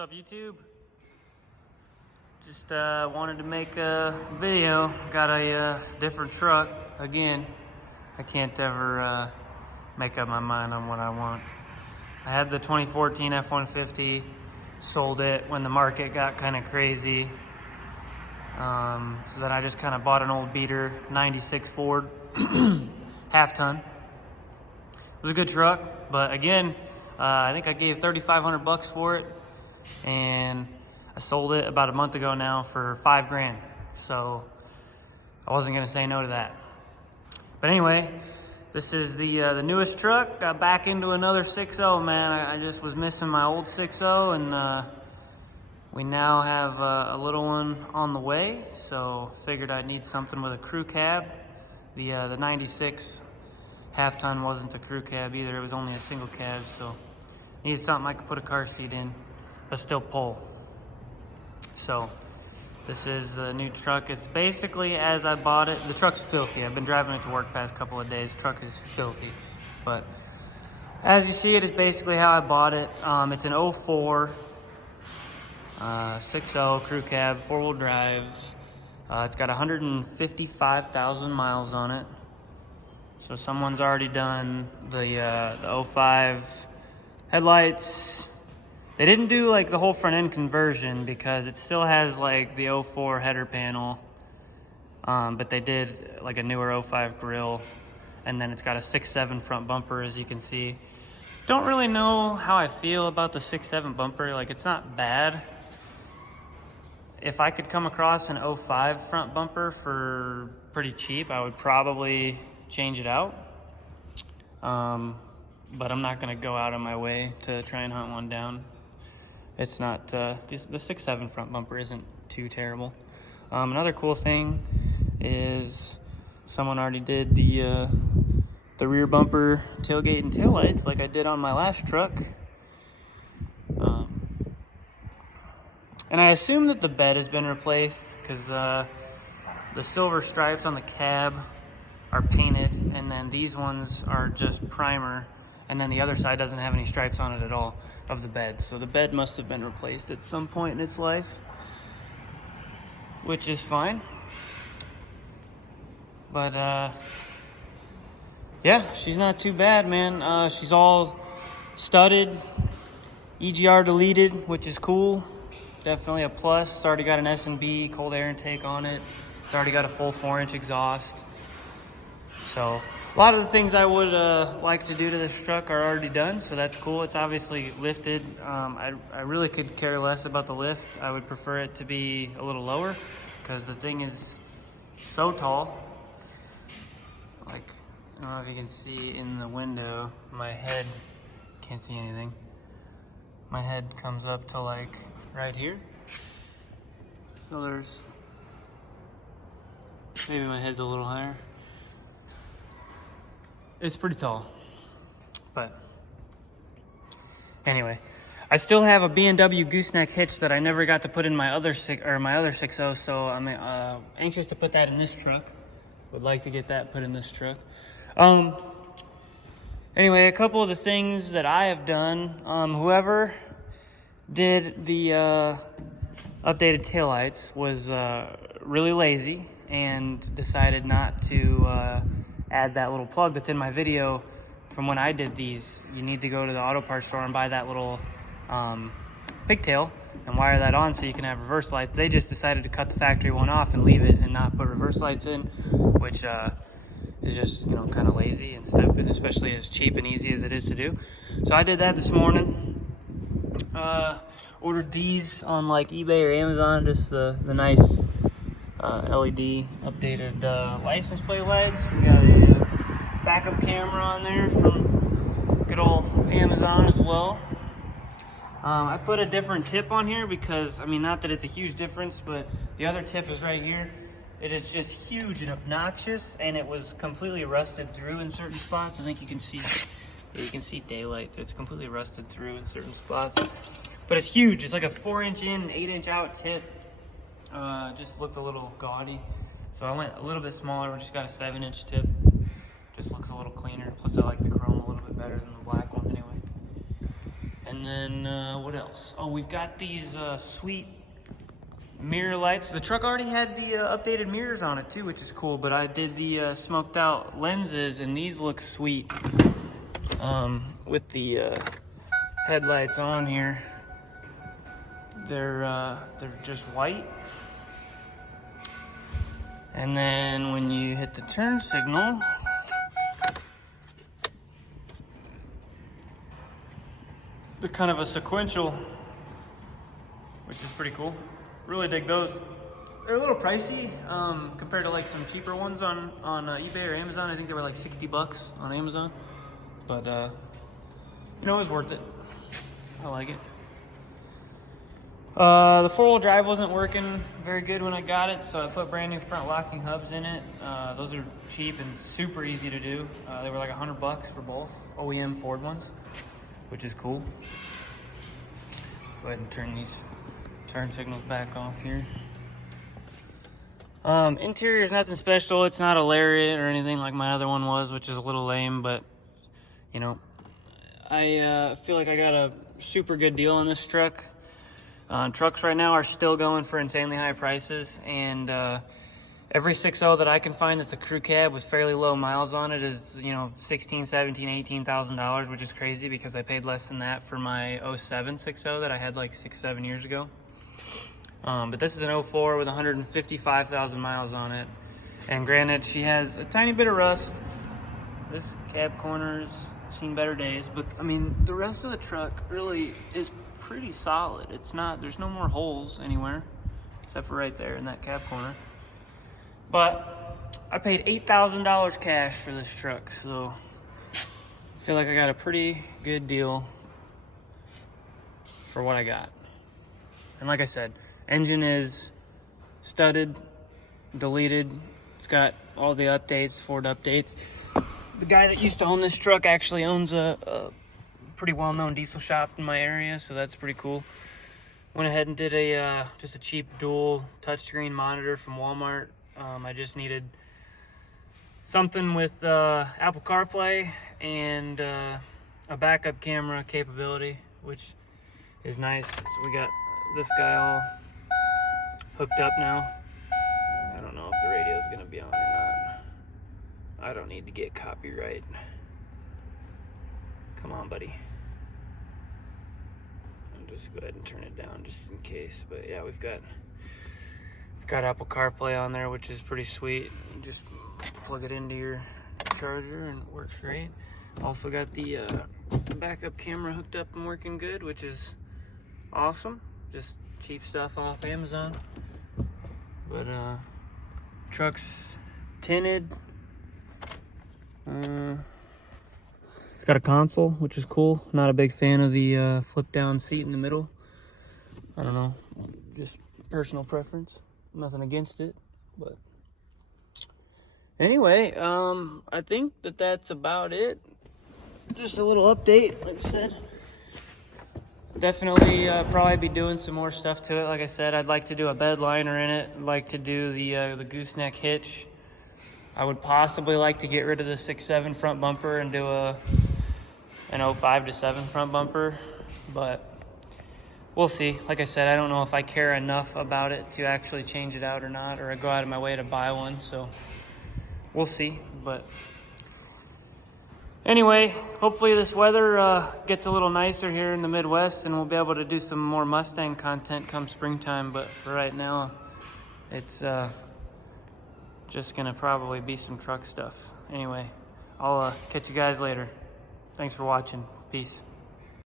What's up, YouTube? Just wanted to make a video. Got a different truck. Again, I can't ever make up my mind on what I want. I had the 2014 F250, sold it when the market got kind of crazy. So then I just kind of bought an old beater, 96 Ford, half ton. It was a good truck, but again, I think I gave $3,500 for it, and I sold it about a month ago now for $5 grand. So I wasn't gonna say no to that. But anyway, this is the newest truck. Got back into another 6.0, man. I just was missing my old 6.0, and we now have a little one on the way. So figured I'd need something with a crew cab. The 96 half ton wasn't a crew cab either. It was only a single cab, so needed something I could put a car seat in, but still pull. So this is the new truck. It's basically as I bought it. The truck's filthy. I've been driving it to work past couple of days. The truck is filthy, but as you see, it is basically how I bought it. It's an 04 6.0 crew cab, 4-wheel drive. It's got 155,000 miles on it. So someone's already done the 05 headlights. They didn't do like the whole front end conversion because it still has like the 04 header panel, but they did like a newer 05 grille, and then it's got a 6.7 front bumper, as you can see. Don't really know how I feel about the 6.7 bumper. Like, it's not bad. If I could come across an 05 front bumper for pretty cheap, I would probably change it out. But I'm not gonna go out of my way to try and hunt one down. It's not, the 6.7 front bumper isn't too terrible. Another cool thing is someone already did the rear bumper, tailgate, and taillights like I did on my last truck. And I assume that the bed has been replaced because the silver stripes on the cab are painted, and then these ones are just primer, and then the other side doesn't have any stripes on it at all of the bed. So the bed must have been replaced at some point in its life, which is fine. But yeah, she's not too bad, man. She's all studded, EGR deleted, which is cool. Definitely a plus. It's already got an S&B cold air intake on it. It's already got a full 4-inch exhaust. So a lot of the things I would like to do to this truck are already done, so that's cool. It's obviously lifted. I really could care less about the lift. I would prefer it to be a little lower because the thing is so tall. Like, I don't know if you can see in the window, my head, can't see anything. My head comes up to like right here. So there's, maybe my head's a little higher. It's pretty tall, but anyway, I still have a B&W gooseneck hitch that I never got to put in my other 6.0, so I'm anxious to put that in this truck. Would like to get that put in this truck. Anyway, a couple of the things that I have done. Whoever did the updated taillights was really lazy and decided not to add that little plug that's in my video from when I did these. You need to go to the auto parts store and buy that little pigtail and wire that on so you can have reverse lights. They just decided to cut the factory one off and leave it and not put reverse lights in, which is just, you know, kind of lazy and stupid, especially as cheap and easy as it is to do. So I did that this morning. Ordered these on like eBay or Amazon, just the nice LED updated license plate lights. We got a backup camera on there from good old Amazon as well. I put a different tip on here because, I mean, not that it's a huge difference, but the other tip is right here. It is just huge and obnoxious, and it was completely rusted through in certain spots. I think you can see daylight. It's completely rusted through in certain spots, but it's huge. It's like a 4-inch in, 8-inch out tip. Just looked a little gaudy, so I went a little bit smaller. We just got a 7-inch tip. Just looks a little cleaner. Plus, I like the chrome a little bit better than the black one anyway. And then what else? Oh, we've got these sweet mirror lights. The truck already had the updated mirrors on it too, which is cool, but I did the smoked out lenses, and these look sweet with the headlights on here. They're just white. And then when you hit the turn signal, they're kind of a sequential, which is pretty cool. Really dig those. They're a little pricey compared to like some cheaper ones on eBay or Amazon. I think they were like 60 bucks on Amazon, but you know, it was worth it. I like it. The four-wheel drive wasn't working very good when I got it, so I put brand new front locking hubs in it. Those are cheap and super easy to do. They were like 100 bucks for both OEM Ford ones, which is cool. Go ahead and turn these turn signals back off here. Interior is nothing special. It's not a Lariat or anything like my other one was, which is a little lame, but you know, I feel like I got a super good deal on this truck. Trucks right now are still going for insanely high prices, and every 6.0 that I can find that's a crew cab with fairly low miles on it is, you know, $16,000, $17,000, $18,000, which is crazy because I paid less than that for my 07 6.0 that I had like 6-7 years ago. But this is an 04 with 155,000 miles on it, and granted, she has a tiny bit of rust. This cab corner's seen better days, but I mean, the rest of the truck really is pretty solid. It's not, there's no more holes anywhere except for right there in that cab corner. But I paid $8,000 cash for this truck, so I feel like I got a pretty good deal for what I got. And like I said, engine is studded, deleted. It's got all the updates, Ford updates. The guy that used to own this truck actually owns a pretty well-known diesel shop in my area, so that's pretty cool. Went ahead and did a just a cheap dual touchscreen monitor from Walmart. I just needed something with Apple CarPlay and a backup camera capability, which is nice. So we got this guy all hooked up now. I don't know if the radio is going to be on or not. I don't need to get copyright. Come on, buddy. I'll just go ahead and turn it down just in case. But yeah, we've got Apple CarPlay on there, which is pretty sweet. You just plug it into your charger and it works great. Also got the backup camera hooked up and working good, which is awesome. Just cheap stuff off Amazon. But truck's tinted. It's got a console, which is cool. Not a big fan of the flip down seat in the middle. I don't know, just personal preference. Nothing against it, but anyway, I think that's about it. Just a little update, like I said. Definitely probably be doing some more stuff to it. Like I said, I'd like to do a bed liner in it. I'd like to do the gooseneck hitch. I would possibly like to get rid of the 6.7 front bumper and do an 05 to 7 front bumper, but we'll see. Like I said, I don't know if I care enough about it to actually change it out or not, or I go out of my way to buy one, so we'll see. But anyway, hopefully this weather gets a little nicer here in the Midwest, and we'll be able to do some more Mustang content come springtime. But for right now, it's just gonna probably be some truck stuff. Anyway, I'll catch you guys later. Thanks for watching. Peace.